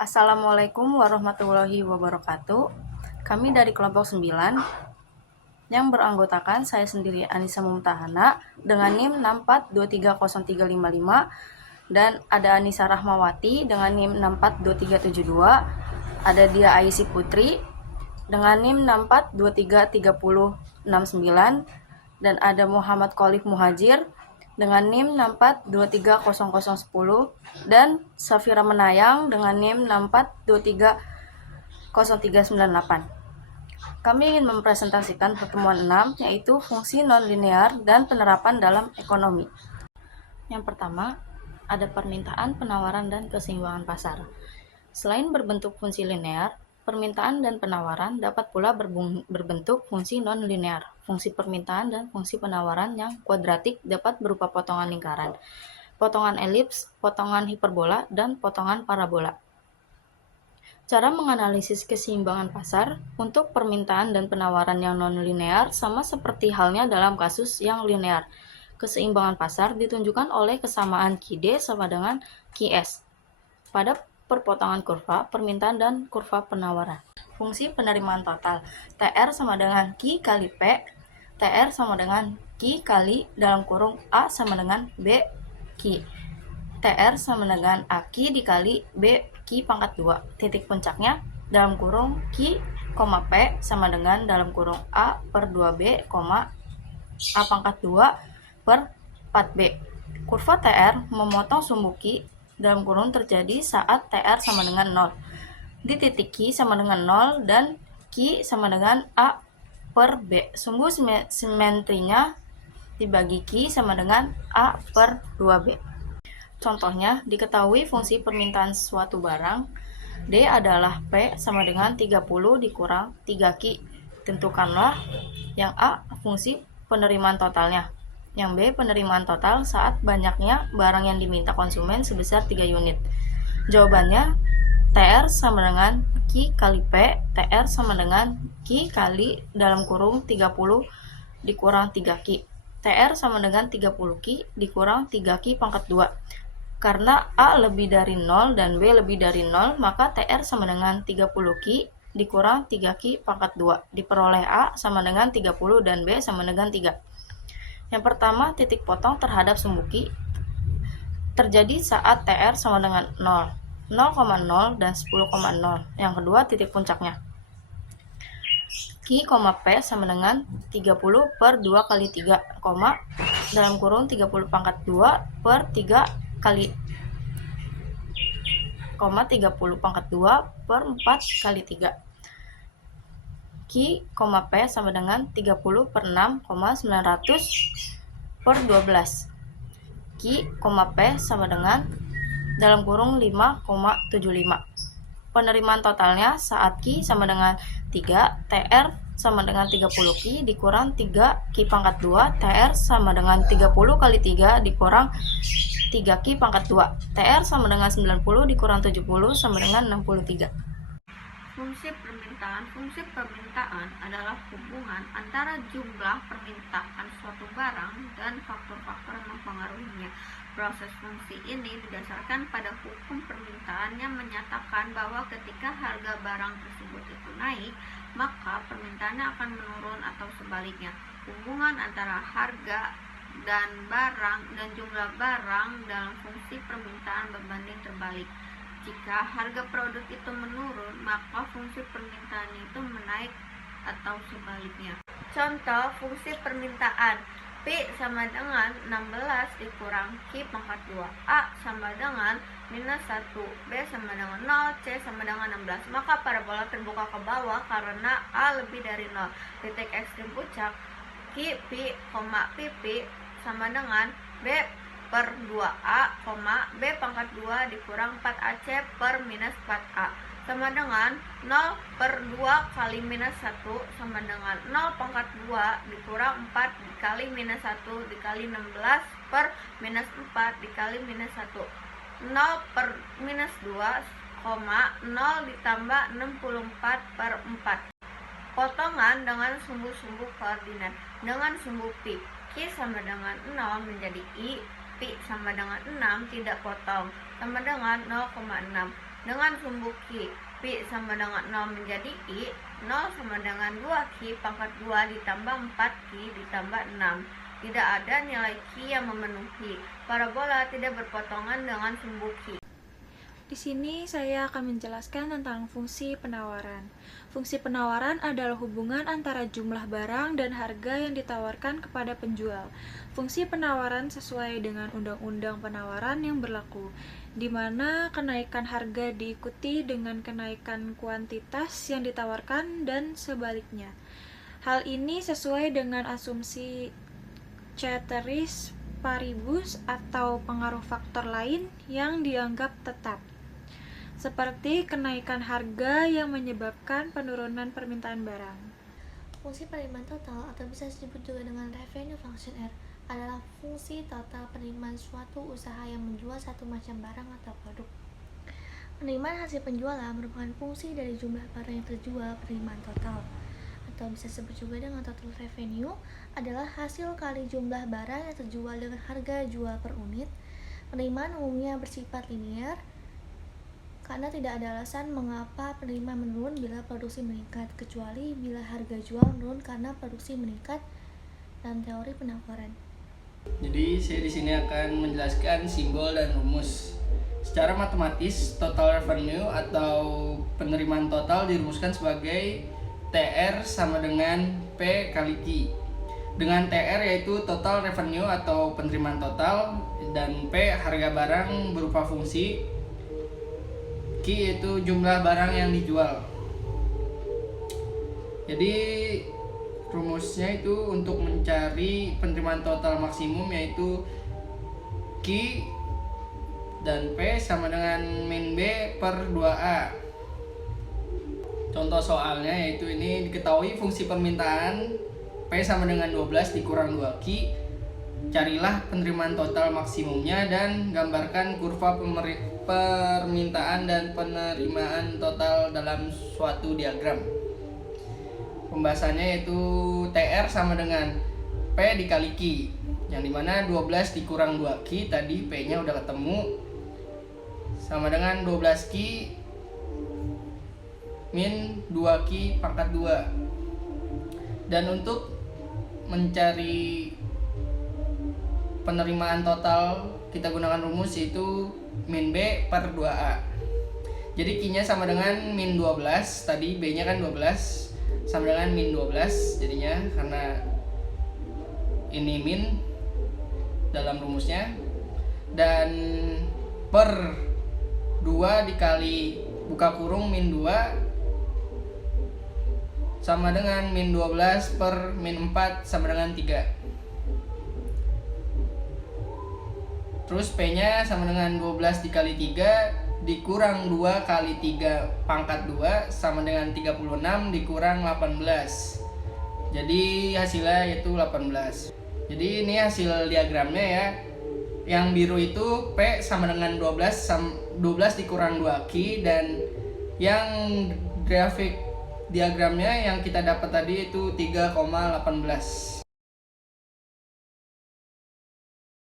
Assalamualaikum warahmatullahi wabarakatuh. Kami dari kelompok 9 yang beranggotakan saya sendiri Anissa Mumtahana dengan NIM 64230355 dan ada Anissa Rahmawati dengan NIM 642372, ada Dia Aisy Putri dengan NIM 64233069 dan ada Muhammad Khalif Muhajir dengan NIM 64230010 dan Safira Menayang dengan NIM 64230398. Kami ingin mempresentasikan pertemuan 6, yaitu fungsi non-linear dan penerapan dalam ekonomi. Yang pertama, ada permintaan, penawaran, dan keseimbangan pasar. Selain berbentuk fungsi linear, permintaan dan penawaran dapat pula berbentuk fungsi non-linear. Fungsi permintaan dan fungsi penawaran yang kuadratik dapat berupa potongan lingkaran, potongan elips, potongan hiperbola, dan potongan parabola. Cara menganalisis keseimbangan pasar untuk permintaan dan penawaran yang non-linear sama seperti halnya dalam kasus yang linear. Keseimbangan pasar ditunjukkan oleh kesamaan QD sama dengan QS pada perpotongan kurva permintaan dan kurva penawaran. Fungsi penerimaan total TR sama dengan Q kali P, TR sama dengan Q kali dalam kurung A sama dengan B Q. TR sama dengan AK dikali B Q pangkat 2. Titik puncaknya dalam kurung Q, P sama dengan dalam kurung A per 2B, A pangkat 2 per 4B. Kurva TR memotong sumbu Q dalam kurung terjadi saat TR sama dengan 0. Di titik Q sama dengan 0 dan Q sama dengan A per B. Sumbu simetrinya dibagi Q sama dengan A per 2B. Contohnya, diketahui fungsi permintaan suatu barang, D adalah P sama dengan 30 dikurang 3Q. Tentukanlah yang A fungsi penerimaan totalnya, yang B penerimaan total saat banyaknya barang yang diminta konsumen sebesar 3 unit. Jawabannya, TR sama dengan Q kali P, TR sama dengan Q kali dalam kurung 30 dikurang 3Q. TR sama dengan 30Q dikurang 3Q pangkat 2. Karena A lebih dari 0 dan B lebih dari 0, maka TR sama dengan 30Q dikurang 3Q pangkat 2. Diperoleh A sama dengan 30 dan B sama dengan 3. Yang pertama, titik potong terhadap sumbu Q terjadi saat TR sama dengan 0, 0,0 dan 10,0. Yang kedua, titik puncaknya. Q, P sama dengan 30 per 2 kali 3, dalam kurung 30 pangkat 2 per 3 kali 30 pangkat 2 per 4 kali 3. Q, P sama dengan 30 per 6, 900 per 12. Q, P sama dengan dalam kurung 5,75. Penerimaan totalnya saat Q sama dengan 3, TR sama dengan 30Q dikurang 3Q pangkat 2, TR sama dengan 30 kali 3 dikurang 3Q pangkat 2, TR sama dengan 90 dikurang 70 sama dengan 63. Fungsi permintaan adalah hubungan antara jumlah permintaan suatu barang dan faktor-faktor yang mempengaruhinya. Proses fungsi ini didasarkan pada hukum permintaan yang menyatakan bahwa ketika harga barang tersebut itu naik, maka permintaannya akan menurun atau sebaliknya. Hubungan antara harga dan barang dan jumlah barang dalam fungsi permintaan berbanding terbalik. Jika harga produk itu menurun, maka fungsi permintaannya itu menaik atau sebaliknya. Contoh fungsi permintaan: P sama dengan 16 dikurang Q pangkat 2, A sama dengan minus 1, B sama dengan 0, C sama dengan 16. Maka parabola terbuka ke bawah karena A lebih dari 0. Titik ekstrim puncak Q, P, P sama dengan B per 2A, B pangkat 2 dikurang 4AC per minus 4A sama dengan 0 per 2 kali minus 1 sama dengan 0 pangkat 2 dikurang 4 dikali minus 1 dikali 16 per minus 4 dikali minus 1. 0 per minus 2, 0 ditambah 64 per 4. Potongan dengan sumbu-sumbu koordinat. Dengan sumbu Q, Q sama dengan 0 menjadi I, P sama dengan 6 tidak potong sama dengan 0,6. dengan sumbu Q. Pi sama dengan 0 menjadi I, 0 sama dengan 2Q pangkat 2 ditambah 4Q ditambah 6. Tidak ada nilai Q yang memenuhi. Parabola tidak berpotongan dengan sumbu Q. Di sini saya akan menjelaskan tentang fungsi penawaran. Fungsi penawaran adalah hubungan antara jumlah barang dan harga yang ditawarkan kepada penjual. Fungsi penawaran sesuai dengan undang-undang penawaran yang berlaku, di mana kenaikan harga diikuti dengan kenaikan kuantitas yang ditawarkan dan sebaliknya. Hal ini sesuai dengan asumsi ceteris paribus atau pengaruh faktor lain yang dianggap tetap, seperti kenaikan harga yang menyebabkan penurunan permintaan barang. Fungsi penerimaan total atau bisa disebut juga dengan revenue function R adalah fungsi total penerimaan suatu usaha yang menjual satu macam barang atau produk. Penerimaan hasil penjualan merupakan fungsi dari jumlah barang yang terjual. Penerimaan total atau bisa disebut juga dengan total revenue adalah hasil kali jumlah barang yang terjual dengan harga jual per unit. Penerimaan umumnya bersifat linear karena tidak ada alasan mengapa penerimaan menurun bila produksi meningkat, kecuali bila harga jual menurun karena produksi meningkat dalam teori penawaran. Jadi saya di sini akan menjelaskan simbol dan rumus. Secara matematis, total revenue atau penerimaan total dirumuskan sebagai TR sama dengan P kali Q. Dengan TR yaitu total revenue atau penerimaan total, dan P harga barang berupa fungsi, Q yaitu jumlah barang yang dijual. Jadi rumusnya itu untuk mencari penerimaan total maksimum yaitu Q dan P sama dengan min B per 2A. Contoh soalnya yaitu ini diketahui fungsi permintaan P sama dengan 12 dikurang 2Q. Carilah penerimaan total maksimumnya dan gambarkan kurva permintaan dan penerimaan total dalam suatu diagram. Pembahasannya yaitu TR sama dengan P dikali Q, yang dimana 12 dikurang 2Q tadi P nya udah ketemu, sama dengan 12Q min 2Q pangkat 2. Dan untuk mencari penerimaan total kita gunakan rumus yaitu min B per 2A. Jadi Q nya sama dengan min 12, tadi B nya kan 12, sama dengan min 12 jadinya, karena ini min dalam rumusnya, dan per 2 dikali buka kurung min 2 sama dengan min 12 per min 4 sama dengan 3. Terus P nya sama dengan 12 dikali 3 dikurang 2 kali 3 pangkat 2 sama dengan 36 dikurang 18. Jadi hasilnya yaitu 18. Jadi ini hasil diagramnya ya. Yang biru itu P sama dengan 12 dikurang 2Q, dan yang grafik diagramnya yang kita dapat tadi itu 3,18.